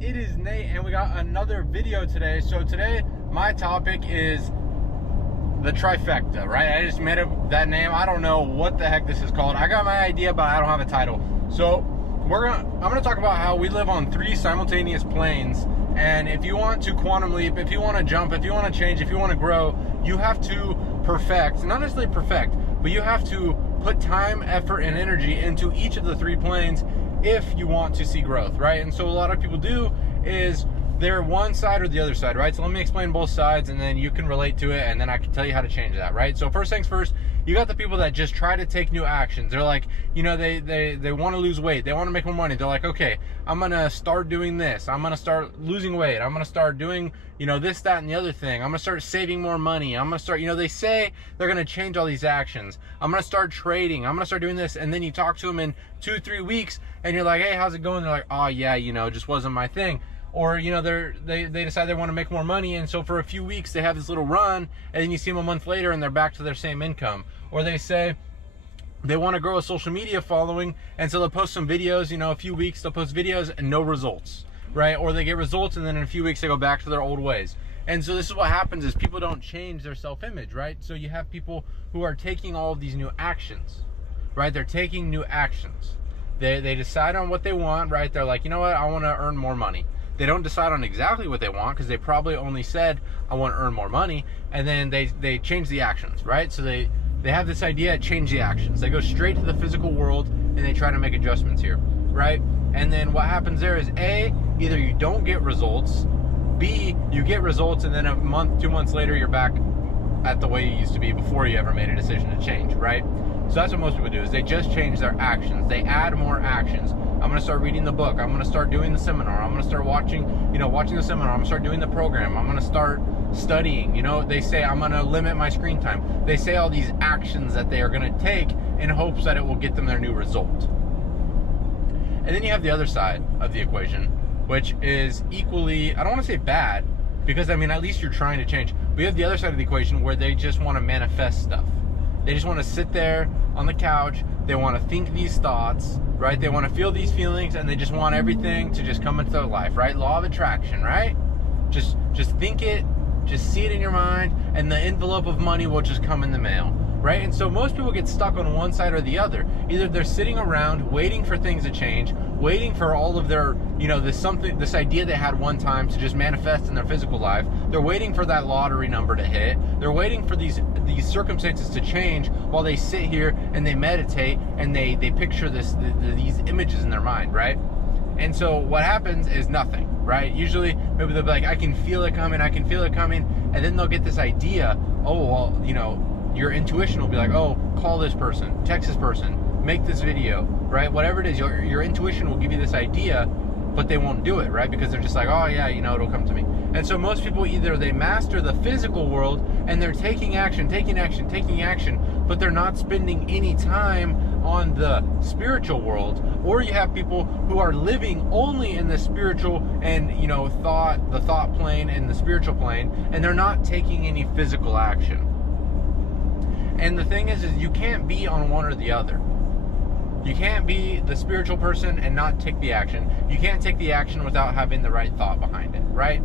it is Nate, and we got another video today. So today, my topic is the trifecta, right? I just made up that name. I don't know what the heck this is called. I got my idea, but I don't have a title. So I'm gonna talk about how we live on 3 simultaneous planes. And if you want to quantum leap, if you want to jump, if you want to change, if you want to grow, you have to perfect, not necessarily perfect, but you have to put time, effort, and energy into each of the 3 planes if you want to see growth, right? And so a lot of people do is they're one side or the other side, right? So let me explain both sides, and then you can relate to it, and then I can tell you how to change that, right? So first things first, you got the people that just try to take new actions. They're like, you know, they want to lose weight, they want to make more money. They're like, okay, I'm gonna start doing this, I'm gonna start losing weight, I'm gonna start doing, you know, this, that, and the other thing, I'm gonna start saving more money, I'm gonna start, you know, they say they're gonna change all these actions, I'm gonna start trading, I'm gonna start doing this, and then you talk to them in 2-3 weeks, and you're like, hey, how's it going? They're like, oh yeah, you know, it just wasn't my thing. Or, you know, they decide they want to make more money, and so for a few weeks they have this little run, and then you see them a month later and they're back to their same income. Or they say they want to grow a social media following, and so they'll post some videos, you know, a few weeks they'll post videos and no results, right? Or they get results and then in a few weeks they go back to their old ways. And so this is what happens, is people don't change their self-image, right? So you have people who are taking all of these new actions, right? They're taking new actions. They decide on what they want, right? They're like, you know what, I want to earn more money. They don't decide on exactly what they want, because they probably only said, I want to earn more money, and then they change the actions, right? So they have this idea, change the actions. They go straight to the physical world and they try to make adjustments here, right? And then what happens there is A, either you don't get results, B, you get results, and then a month, 2 months later, you're back at the way you used to be before you ever made a decision to change, right? So that's what most people do, is they just change their actions. They add more actions. I'm gonna start reading the book, I'm gonna start doing the seminar, I'm gonna start watching the seminar, I'm gonna start doing the program, I'm gonna start studying. You know, they say I'm gonna limit my screen time. They say all these actions that they are gonna take in hopes that it will get them their new result. And then you have the other side of the equation, which is equally, I don't want to say bad, because I mean, at least you're trying to change. We have the other side of the equation where they just want to manifest stuff. They just want to sit there on the couch, they want to think these thoughts, right? They want to feel these feelings, and they just want everything to just come into their life, right? Law of attraction, right? Just think it, just see it in your mind, and the envelope of money will just come in the mail, right? And so most people get stuck on one side or the other. Either they're sitting around waiting for things to change, waiting for all of their, you know, this idea they had one time to just manifest in their physical life. They're waiting for that lottery number to hit. They're waiting for these circumstances to change while they sit here and they meditate and they picture these images in their mind, right? And so what happens is nothing, right? Usually maybe they'll be like, I can feel it coming, and then they'll get this idea, oh, well, you know, your intuition will be like, oh, call this person, text this person, make this video, right? Whatever it is, your intuition will give you this idea, but they won't do it, right? Because they're just like, oh yeah, you know, it'll come to me. And so most people, either they master the physical world and they're taking action, but they're not spending any time on the spiritual world, or you have people who are living only in the spiritual and, you know, the thought plane and the spiritual plane, and they're not taking any physical action. And the thing is you can't be on one or the other. You can't be the spiritual person and not take the action. You can't take the action without having the right thought behind it, right?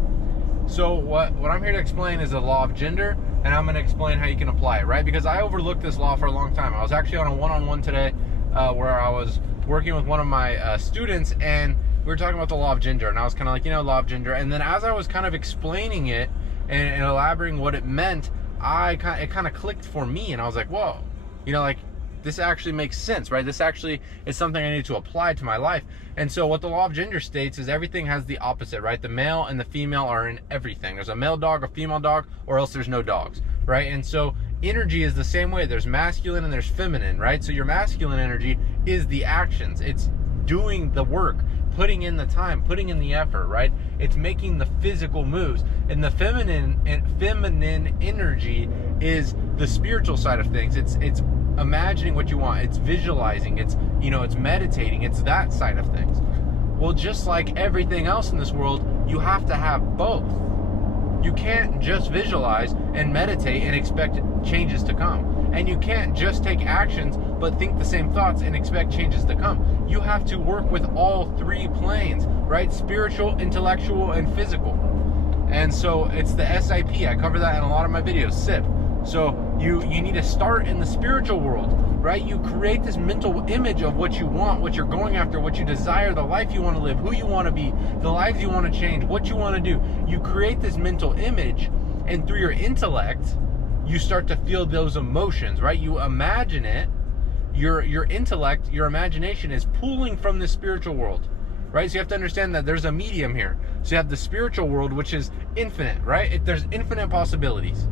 So what I'm here to explain is the law of gender, and I'm going to explain how you can apply it, right? Because I overlooked this law for a long time. I was actually on a one-on-one today where I was working with one of my students, and we were talking about the law of gender, and I was kind of like, you know, law of gender. And then as I was kind of explaining it and elaborating what it meant, it kind of clicked for me, and I was like, whoa, you know, like, this actually makes sense, right? This actually is something I need to apply to my life. And so what the law of gender states is everything has the opposite, right? The male and the female are in everything. There's a male dog, a female dog, or else there's no dogs, right? And so energy is the same way. There's masculine and there's feminine, right? So your masculine energy is the actions. It's doing the work, putting in the time, putting in the effort, right? It's making the physical moves. And the feminine energy is the spiritual side of things. It's imagining what you want, it's visualizing, it's, you know, it's meditating, it's that side of things. Well, just like everything else in this world, you have to have both. You can't just visualize and meditate and expect changes to come. And you can't just take actions but think the same thoughts and expect changes to come. You have to work with all three planes, right? Spiritual, intellectual, and physical. And so it's the SIP. I cover that in a lot of my videos, SIP. So you need to start in the spiritual world, right? You create this mental image of what you want, what you're going after, what you desire, the life you want to live, who you want to be, the lives you want to change, what you want to do. You create this mental image, and through your intellect, you start to feel those emotions, right? You imagine it. Your intellect, your imagination is pulling from the spiritual world, right? So you have to understand that there's a medium here. So you have the spiritual world, which is infinite, right? There's infinite possibilities.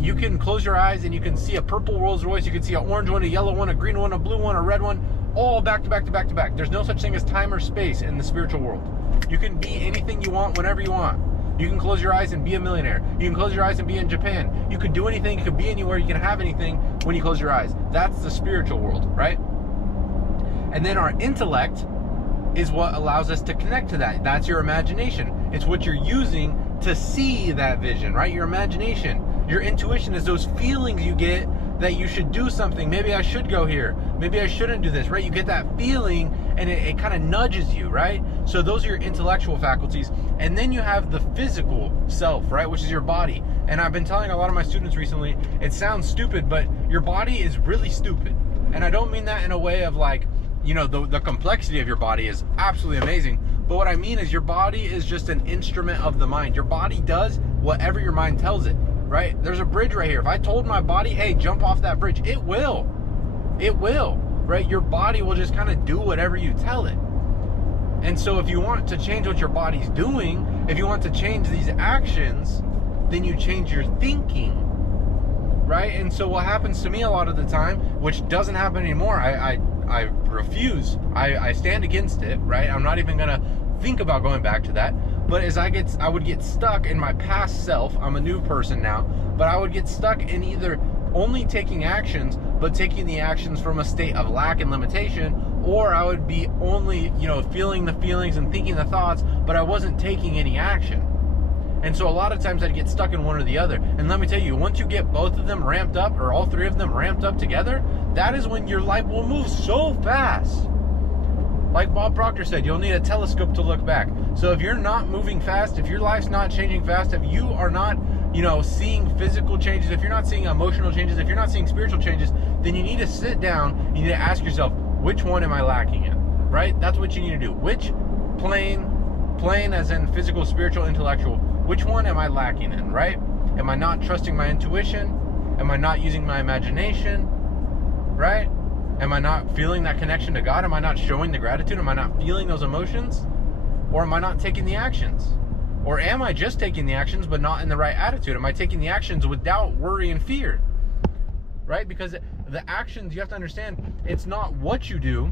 You can close your eyes and you can see a purple Rolls Royce. You can see an orange one, a yellow one, a green one, a blue one, a red one, all back to back to back to back. There's no such thing as time or space in the spiritual world. You can be anything you want whenever you want. You can close your eyes and be a millionaire. You can close your eyes and be in Japan. You could do anything. You could be anywhere. You can have anything when you close your eyes. That's the spiritual world, right? And then our intellect is what allows us to connect to that. That's your imagination. It's what you're using to see that vision, right? Your imagination. Your intuition is those feelings you get that you should do something. Maybe I should go here. Maybe I shouldn't do this, right? You get that feeling and it kind of nudges you, right? So those are your intellectual faculties. And then you have the physical self, right? Which is your body. And I've been telling a lot of my students recently, it sounds stupid, but your body is really stupid. And I don't mean that in a way of like, you know, the complexity of your body is absolutely amazing. But what I mean is your body is just an instrument of the mind. Your body does whatever your mind tells it. Right? There's a bridge right here. If I told my body, hey, jump off that bridge, it will. It will. Right? Your body will just kind of do whatever you tell it. And so if you want to change what your body's doing, if you want to change these actions, then you change your thinking. Right? And so what happens to me a lot of the time, which doesn't happen anymore, I refuse. I stand against it, right? I'm not even gonna think about going back to that. But as I would get stuck in my past self. I'm a new person now, but I would get stuck in either only taking actions, but taking the actions from a state of lack and limitation, or I would be only, you know, feeling the feelings and thinking the thoughts, but I wasn't taking any action. And so a lot of times I'd get stuck in one or the other. And let me tell you, once you get both of them ramped up, or all three of them ramped up together, that is when your life will move so fast. Like Bob Proctor said, you'll need a telescope to look back. So if you're not moving fast, if your life's not changing fast, if you are not, you know, seeing physical changes, if you're not seeing emotional changes, if you're not seeing spiritual changes, then you need to sit down, you need to ask yourself, which one am I lacking in, right? That's what you need to do. Which plane as in physical, spiritual, intellectual, which one am I lacking in, right? Am I not trusting my intuition? Am I not using my imagination, right? Am I not feeling that connection to God? Am I not showing the gratitude? Am I not feeling those emotions? Or am I not taking the actions? Or am I just taking the actions but not in the right attitude? Am I taking the actions with doubt, worry, and fear? Right? Because the actions, you have to understand, it's not what you do,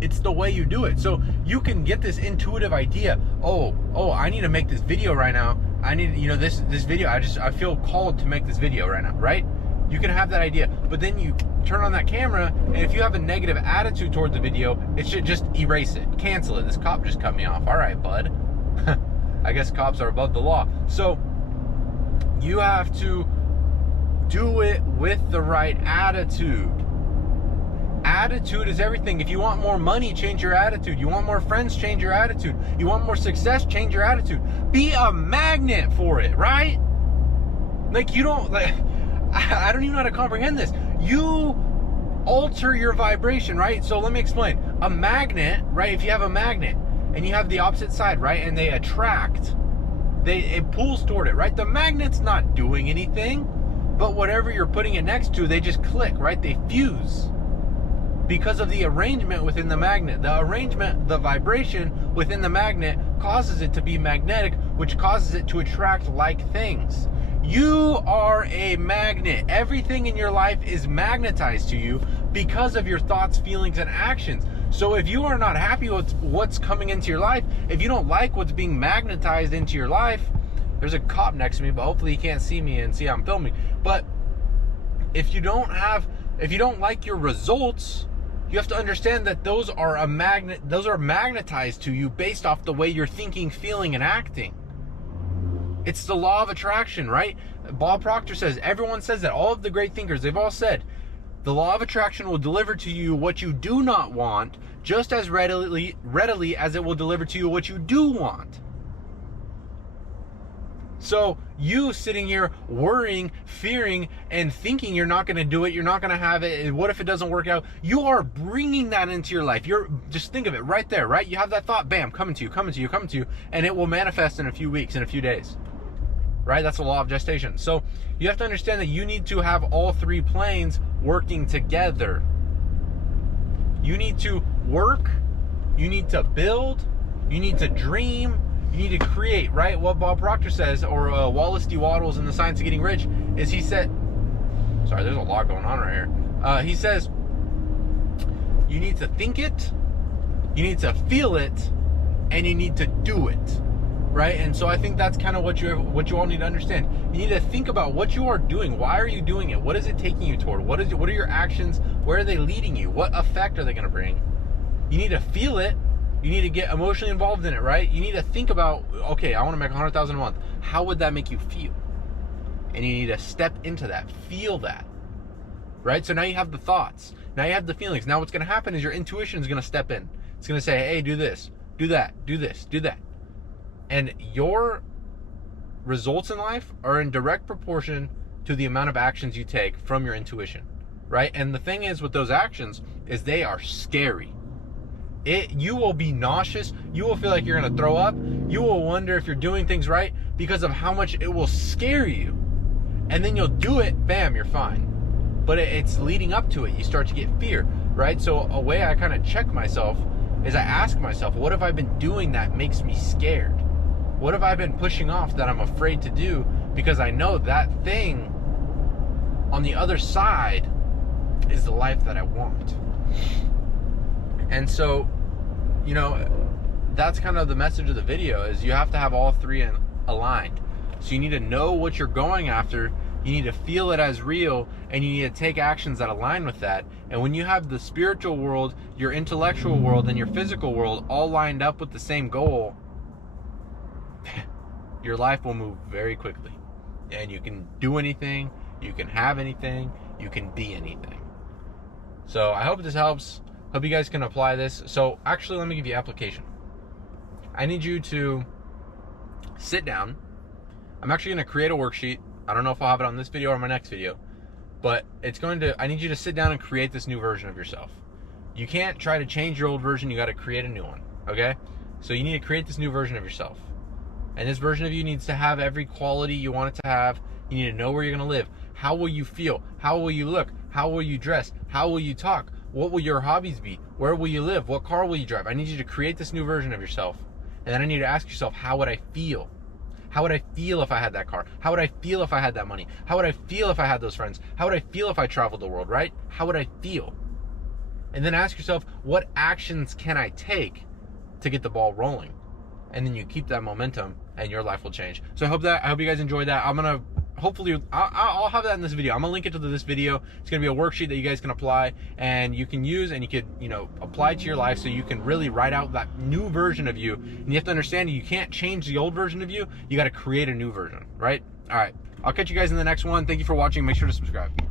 it's the way you do it. So you can get this intuitive idea, oh, I need to make this video right now. I need, you know, this video, I feel called to make this video right now, right? You can have that idea, but then you turn on that camera, and if you have a negative attitude towards the video, it should just erase it, cancel it. This cop just cut me off. All right, bud. I guess cops are above the law. So you have to do it with the right attitude. Attitude is everything. If you want more money, change your attitude. You want more friends, change your attitude. You want more success, change your attitude. Be a magnet for it, right? Like, you don't, like, I don't even know how to comprehend this. You alter your vibration, right? So let me explain. A magnet, right? If you have a magnet and you have the opposite side, right? And they attract, it pulls toward it, right? The magnet's not doing anything, but whatever you're putting it next to, they just click, right? They fuse because of the arrangement within the magnet. The arrangement, the vibration within the magnet causes it to be magnetic, which causes it to attract like things. You are a magnet. Everything in your life is magnetized to you because of your thoughts, feelings, and actions. So if you are not happy with what's coming into your life, if you don't like what's being magnetized into your life, there's a cop next to me, but hopefully he can't see me and see I'm filming. But if you don't like your results, you have to understand that those are magnetized to you based off the way you're thinking, feeling, and acting. It's the law of attraction, right? Bob Proctor says, everyone says that, all of the great thinkers, they've all said, The law of attraction will deliver to you what you do not want just as readily as it will deliver to you what you do want. So you sitting here worrying, fearing, and thinking you're not going to do it, you're not going to have it, what if it doesn't work out? You are bringing that into your life. Just think of it right there, right? You have that thought, bam, coming to you, and it will manifest in a few weeks, in a few days, right? That's the law of gestation. So you have to understand that you need to have all three planes working together. You need to work, you need to build, you need to dream, you need to create, right? What Bob Proctor says, or Wallace D. Wattles in The Science of Getting Rich, is he said, sorry, there's a lot going on right here. He says, you need to think it, you need to feel it, and you need to do it, right? And so I think that's kind of what you all need to understand. You need to think about what you are doing. Why are you doing it? What is it taking you toward? What are your actions? Where are they leading you? What effect are they going to bring? You need to feel it. You need to get emotionally involved in it, right? You need to think about, okay, I want to make $100,000 a month. How would that make you feel? And you need to step into that, feel that, right? So now you have the thoughts. Now you have the feelings. Now what's going to happen is your intuition is going to step in. It's going to say, hey, do this, do that, do this, do that. And your results in life are in direct proportion to the amount of actions you take from your intuition, right? And the thing is with those actions is they are scary. You will be nauseous. You will feel like you're going to throw up. You will wonder if you're doing things right because of how much it will scare you. And then you'll do it, bam, you're fine. But it's leading up to it. You start to get fear, right? So a way I kind of check myself is I ask myself, what have I been doing that makes me scared? What have I been pushing off that I'm afraid to do because I know that thing on the other side is the life that I want? And so, you know, that's kind of the message of the video, is you have to have all three aligned. So you need to know what you're going after, you need to feel it as real, and you need to take actions that align with that. And when you have the spiritual world, your intellectual world, and your physical world all lined up with the same goal, your life will move very quickly. And you can do anything, you can have anything, you can be anything. So I hope this helps. Hope you guys can apply this. So actually, let me give you application. I need you to sit down. I'm actually going to create a worksheet. I don't know if I'll have it on this video or my next video, but I need you to sit down and create this new version of yourself. You can't try to change your old version. You got to create a new one. Okay? So you need to create this new version of yourself. And this version of you needs to have every quality you want it to have. You need to know where you're going to live. How will you feel? How will you look? How will you dress? How will you talk? What will your hobbies be? Where will you live? What car will you drive? I need you to create this new version of yourself. And then I need you to ask yourself, how would I feel? How would I feel if I had that car? How would I feel if I had that money? How would I feel if I had those friends? How would I feel if I traveled the world, right? How would I feel? And then ask yourself, what actions can I take to get the ball rolling? And then you keep that momentum and your life will change. So I hope you guys enjoyed that. I'll have that in this video. I'm gonna link it to this video. It's gonna be a worksheet that you guys can apply and you can use, and you could, apply to your life so you can really write out that new version of you. And you have to understand, you can't change the old version of you. You got to create a new version, right? All right. I'll catch you guys in the next one. Thank you for watching. Make sure to subscribe.